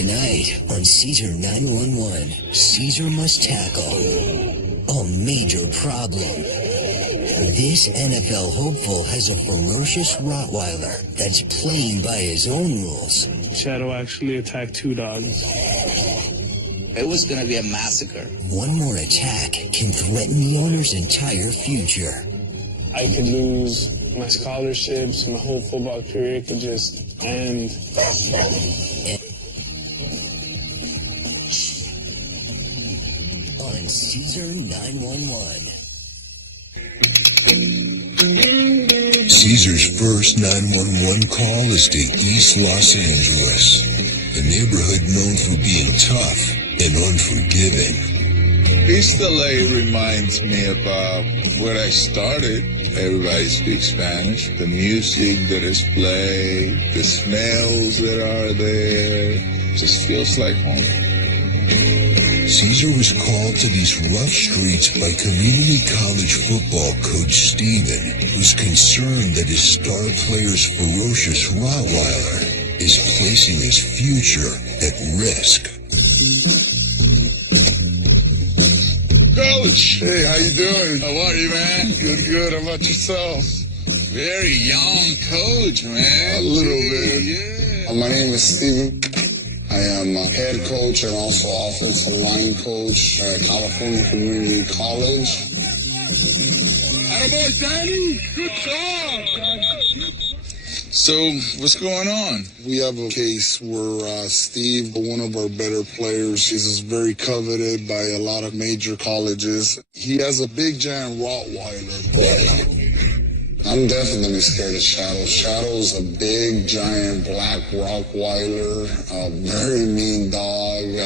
Tonight on Cesar 911, Cesar must tackle a major problem. This NFL hopeful has a ferocious Rottweiler that's playing by his own rules. Shadow actually attacked 2 dogs. It was going to be a massacre. One more attack can threaten the owner's entire future. I could lose my scholarships, my whole football career could just end. On Cesar 911. Cesar's first 911 call is to East Los Angeles, a neighborhood known for being tough and unforgiving. East LA reminds me about where I started. Everybody speaks Spanish. The music that is played, the smells that are there, just feels like home. Cesar was called to these rough streets by community college football coach Steven, who's concerned that his star player's ferocious Rottweiler is placing his future at risk. Coach, hey, how you doing? How are you, man? Good. How about yourself? Very young coach, man. A little bit. Yeah. My name is Steven. I am a head coach and also offensive line coach at California Community College. Attaboy, Danny. Good job. So, what's going on? We have a case where Steve, one of our better players, is very coveted by a lot of major colleges. He has a big giant Rottweiler. I'm definitely scared of Shadow. Shadow's a big, giant, black Rottweiler, a very mean dog.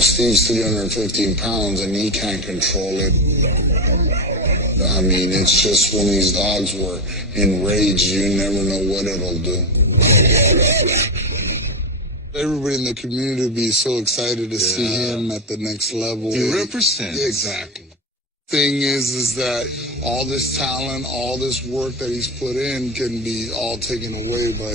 Steve's 315 pounds and he can't control it. I mean, it's just when these dogs were enraged, you never know what it'll do. Everybody in the community would be so excited to see him at the next level. He represents. Exactly. Thing is that all this talent, all this work that he's put in can be all taken away by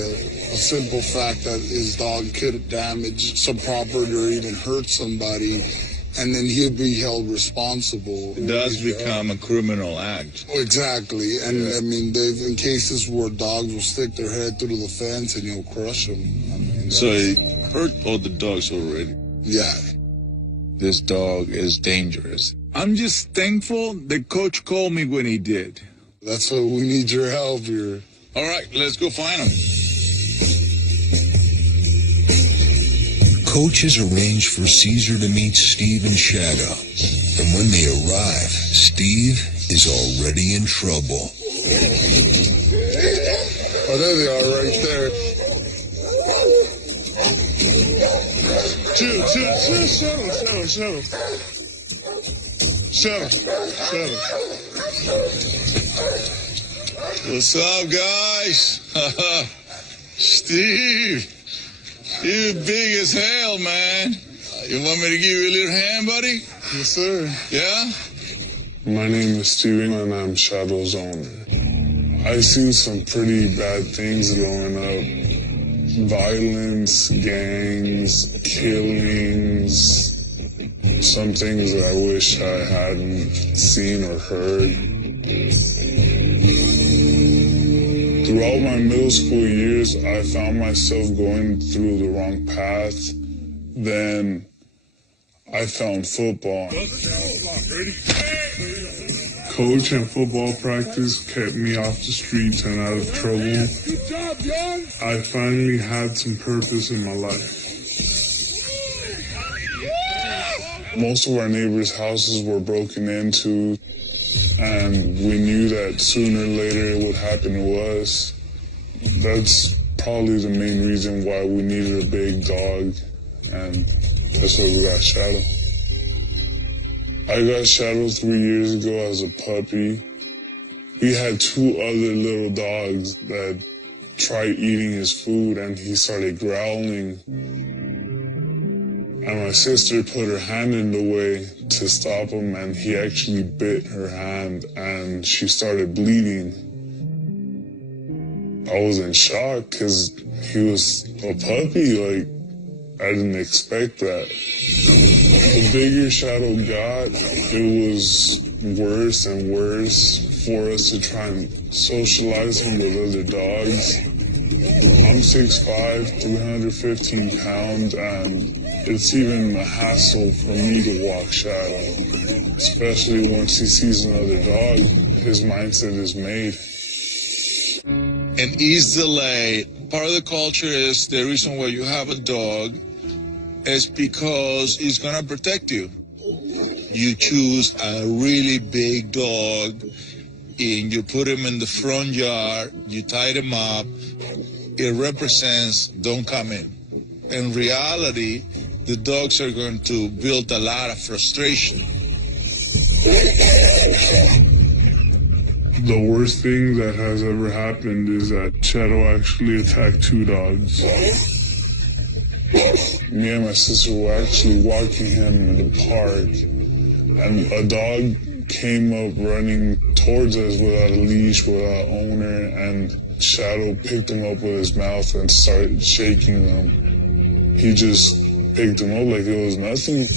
a simple fact that his dog could damage some property or even hurt somebody, and then he'll be held responsible. It does become a criminal act. Exactly, and I mean, they've in cases where dogs will stick their head through the fence and you'll crush them. I mean, so he hurt all the dogs already. Yeah. This dog is dangerous. I'm just thankful the coach called me when he did. That's what we need your help here. All right, let's go find him. Coach has arranged for Cesar to meet Steve and Shadow, and when they arrive, Steve is already in trouble. Oh, there they are, right there. Chill. What's up, guys? Steve, you big as hell, man. You want me to give you a little hand, buddy? Yes, sir. Yeah? My name is Steven and I'm Shadow's owner. I've seen some pretty bad things growing up. Violence, gangs, killings, some things that I wish I hadn't seen or heard. Throughout my middle school years, I found myself going through the wrong path. Then I found football. Coach and football practice kept me off the streets and out of trouble. I finally had some purpose in my life. Most of our neighbors' houses were broken into, and we knew that sooner or later it would happen to us. That's probably the main reason why we needed a big dog, and that's why we got Shadow. I got Shadow 3 years ago as a puppy. We had 2 other little dogs that tried eating his food and he started growling. And my sister put her hand in the way to stop him and he actually bit her hand and she started bleeding. I was in shock because he was a puppy. Like, I didn't expect that. The bigger Shadow got, it was worse and worse for us to try and socialize him with other dogs. I'm 6'5", 315 pounds, and it's even a hassle for me to walk Shadow. Especially once he sees another dog, his mindset is made. In East LA, part of the culture is the reason why you have a dog is because it's going to protect you. You choose a really big dog and you put him in the front yard, you tie him up. It represents don't come in. In reality, the dogs are going to build a lot of frustration. The worst thing that has ever happened is that Shadow actually attacked 2 dogs. Me and my sister were actually walking him in the park, and a dog came up running towards us without a leash, without owner, and Shadow picked him up with his mouth and started shaking him. He just picked him up like it was nothing.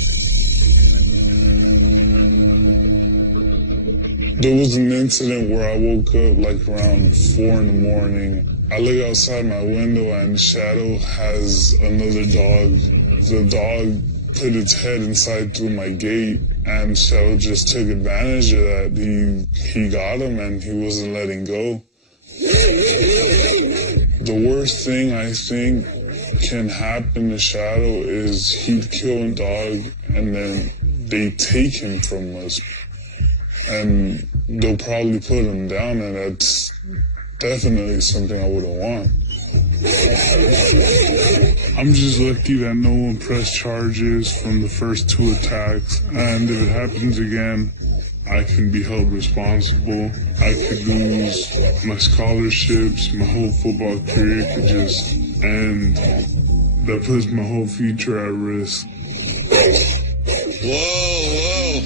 There was an incident where I woke up like around 4 in the morning. I look outside my window and Shadow has another dog. The dog put its head inside through my gate, and Shadow just took advantage of that. He got him and he wasn't letting go. The worst thing I think can happen to Shadow is he'd kill a dog and then they take him from us. And they'll probably put him down, and that's definitely something I wouldn't want. I'm just lucky that no one pressed charges from the first 2 attacks, and if it happens again, I can be held responsible. I could lose my scholarships, my whole football career could just end. That puts my whole future at risk. Whoa.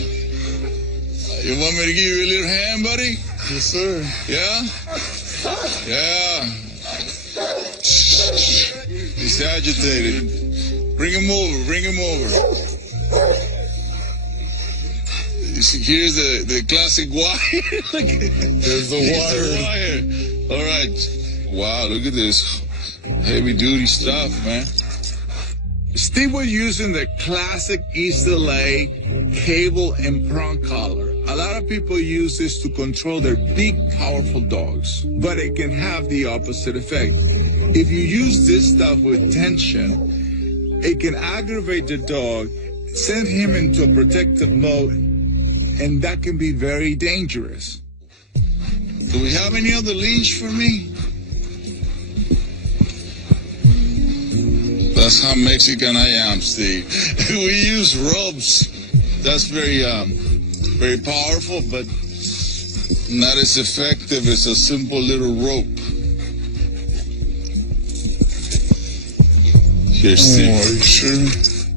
You want me to give you a little hand, buddy? Yes, sir. Yeah? Yeah. He's agitated. Bring him over. You see, here's the classic wire. There's the wire. All right. Wow, look at this. Heavy duty stuff, man. Steve was using the classic East LA cable and prong collar. A lot of people use this to control their big, powerful dogs, but it can have the opposite effect. If you use this stuff with tension, it can aggravate the dog, send him into a protective mode, and that can be very dangerous. Do we have any other leash for me? That's how Mexican I am, Steve. We use ropes. That's very powerful, but not as effective as a simple little rope. Here, Steve. Oh, are you sure?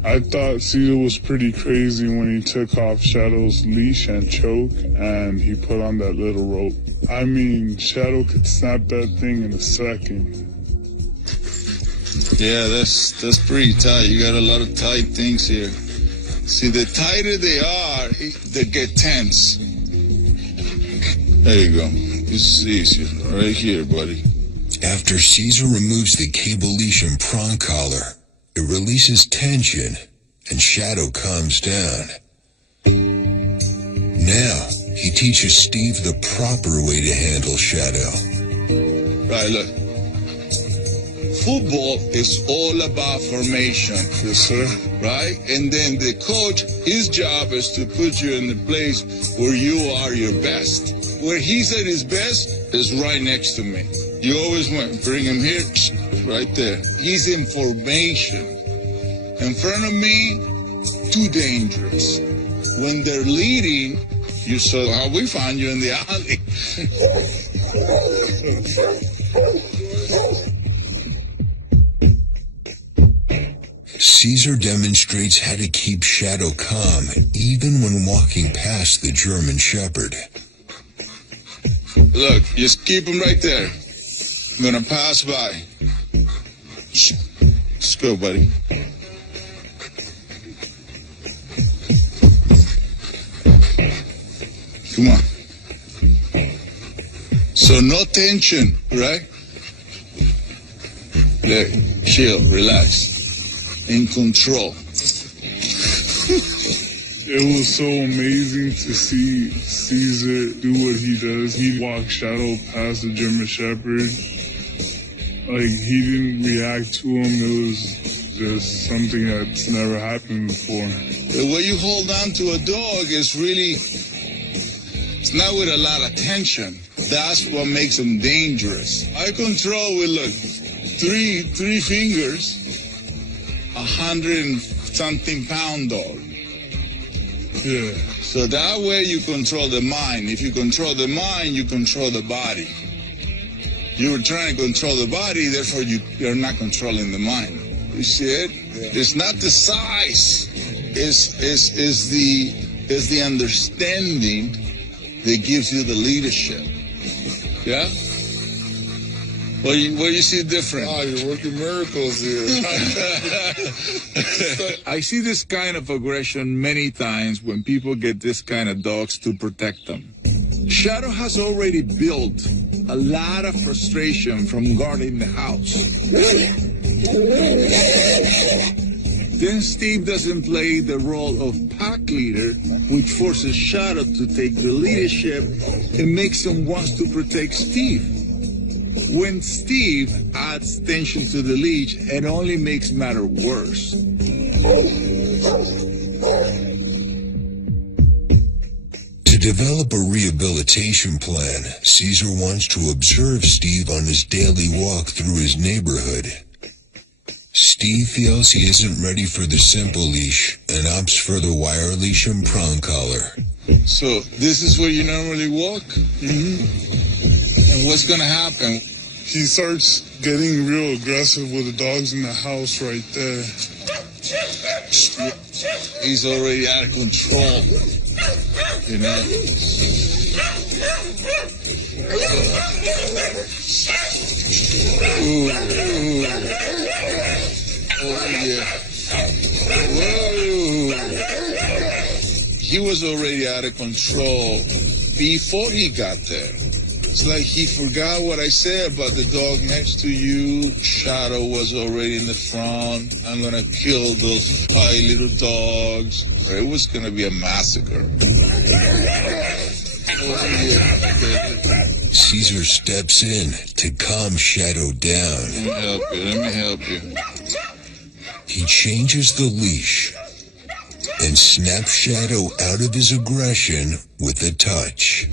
I thought Cesar was pretty crazy when he took off Shadow's leash and choke, and he put on that little rope. I mean, Shadow could snap that thing in a second. Yeah, that's pretty tight. You got a lot of tight things here. See, the tighter they are, they get tense. There you go. This is easy. Right here, buddy. After Cesar removes the cable leash and prong collar, it releases tension and Shadow calms down. Now, he teaches Steve the proper way to handle Shadow. Right, look. Football is all about formation. Yes, sir. Right? And then the coach, his job is to put you in the place where you are your best. Where he's at his best is right next to me. You always want to bring him here, right there. He's in formation. In front of me, too dangerous. When they're leading, you saw how we found you in the alley. Cesar demonstrates how to keep Shadow calm even when walking past the German Shepherd. Look, just keep him right there. I'm gonna pass by. Let's go, buddy. Come on. So no tension, right? Look, chill, relax. In control. It was so amazing to see Cesar do what he does. He walked shadow past the German Shepherd. Like, he didn't react to him. It was just something that's never happened before. The way you hold on to a dog is really, it's not with a lot of tension. That's what makes them dangerous. I control with, look, three fingers, 100-something pound dog. Yeah. So that way you control the mind. If you control the mind, you control the body. You were trying to control the body, therefore you're not controlling the mind. You see it? Yeah. It's not the size. It's the understanding that gives you the leadership. Yeah? Where you see different? Oh, you're working miracles here. I see this kind of aggression many times when people get this kind of dogs to protect them. Shadow has already built a lot of frustration from guarding the house. Then Steve doesn't play the role of pack leader, which forces Shadow to take the leadership and makes him want to protect Steve. When Steve adds tension to the leash, it only makes matter worse. To develop a rehabilitation plan, Cesar wants to observe Steve on his daily walk through his neighborhood. Steve feels he isn't ready for the simple leash and opts for the wire leash and prong collar. So this is where you normally walk? Mm-hmm. And what's going to happen? He starts getting real aggressive with the dogs in the house right there. He's already out of control, you know? Ooh, ooh. Oh, yeah. Whoa. He was already out of control before he got there. It's like he forgot what I said about the dog next to you. Shadow was already in the front. I'm going to kill those 5 little dogs. It was going to be a massacre. Oh, yeah. Cesar steps in to calm Shadow down. Let me help you. He changes the leash and snaps Shadow out of his aggression with a touch.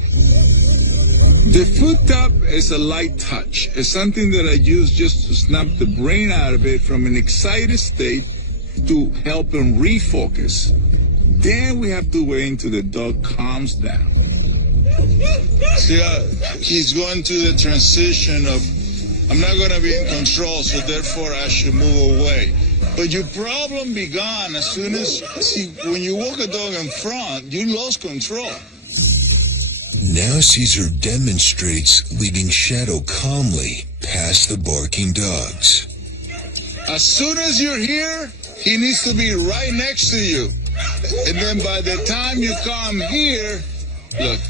The foot tap is a light touch. It's something that I use just to snap the brain out of it from an excited state to help him refocus. Then we have to wait until the dog calms down. See, he's going through the transition of, I'm not going to be in control, so therefore I should move away. But your problem began as soon as, see, when you walk a dog in front, you lost control. Now Cesar demonstrates leading Shadow calmly past the barking dogs. As soon as you're here, he needs to be right next to you. And then by the time you come here, look.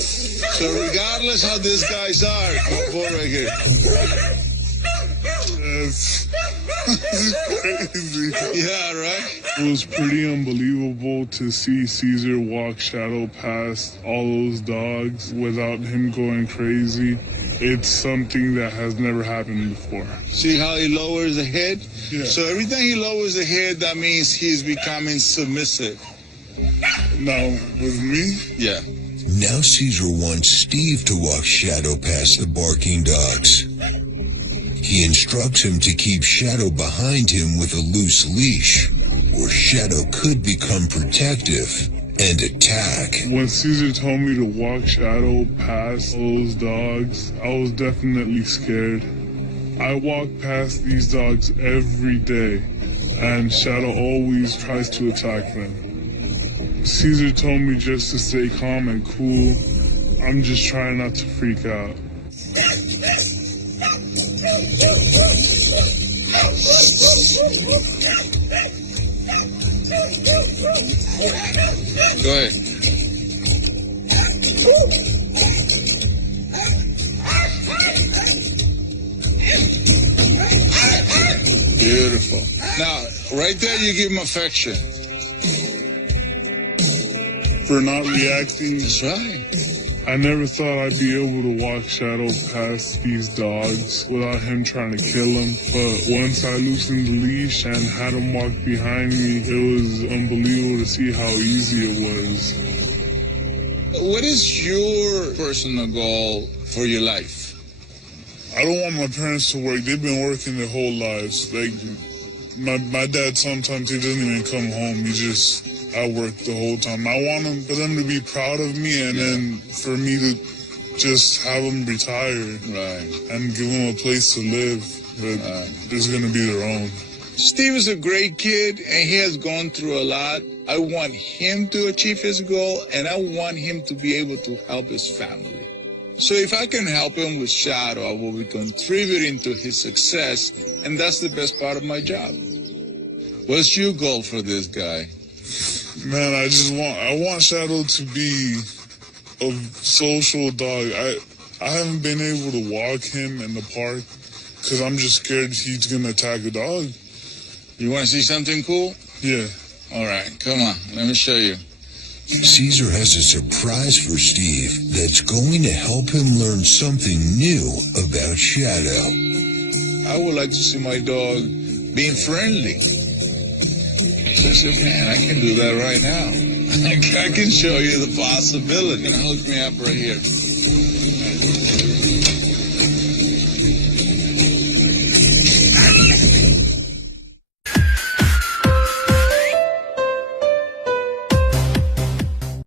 So regardless how these guys are, come forward right here. That's crazy. Yeah, right? It was pretty unbelievable to see Cesar walk Shadow past all those dogs without him going crazy. It's something that has never happened before. See how he lowers the head? Yeah. So every time he lowers the head, that means he's becoming submissive. Now, with me? Yeah. Now Cesar wants Steve to walk Shadow past the barking dogs. He instructs him to keep Shadow behind him with a loose leash, or Shadow could become protective and attack. When Cesar told me to walk Shadow past those dogs, I was definitely scared. I walk past these dogs every day, and Shadow always tries to attack them. Cesar told me just to stay calm and cool. I'm just trying not to freak out. Go ahead. Beautiful. Now, right there, you give him affection. For not reacting, That's right. I never thought I'd be able to walk Shadow past these dogs without him trying to kill him. But once I loosened the leash and had him walk behind me, it was unbelievable to see how easy it was. What is your personal goal for your life? I don't want my parents to work. They've been working their whole lives. Like, my dad, sometimes he doesn't even come home. I work the whole time. I want them, for them to be proud of me, and then for me to just have them retire, Right. and give them a place to live that is going to be their own. Steve is a great kid, and he has gone through a lot. I want him to achieve his goal, and I want him to be able to help his family. So if I can help him with Shadow, I will be contributing to his success, and that's the best part of my job. What's your goal for this guy? Man, I want Shadow to be a social dog. I haven't been able to walk him in the park because I'm just scared he's going to attack a dog. You want to see something cool? Yeah. All right, come on, let me show you. Cesar has a surprise for Steve that's going to help him learn something new about Shadow. I would like to see my dog being friendly. So I said, man, I can do that right now. I can show you the possibility. Hook me up right here.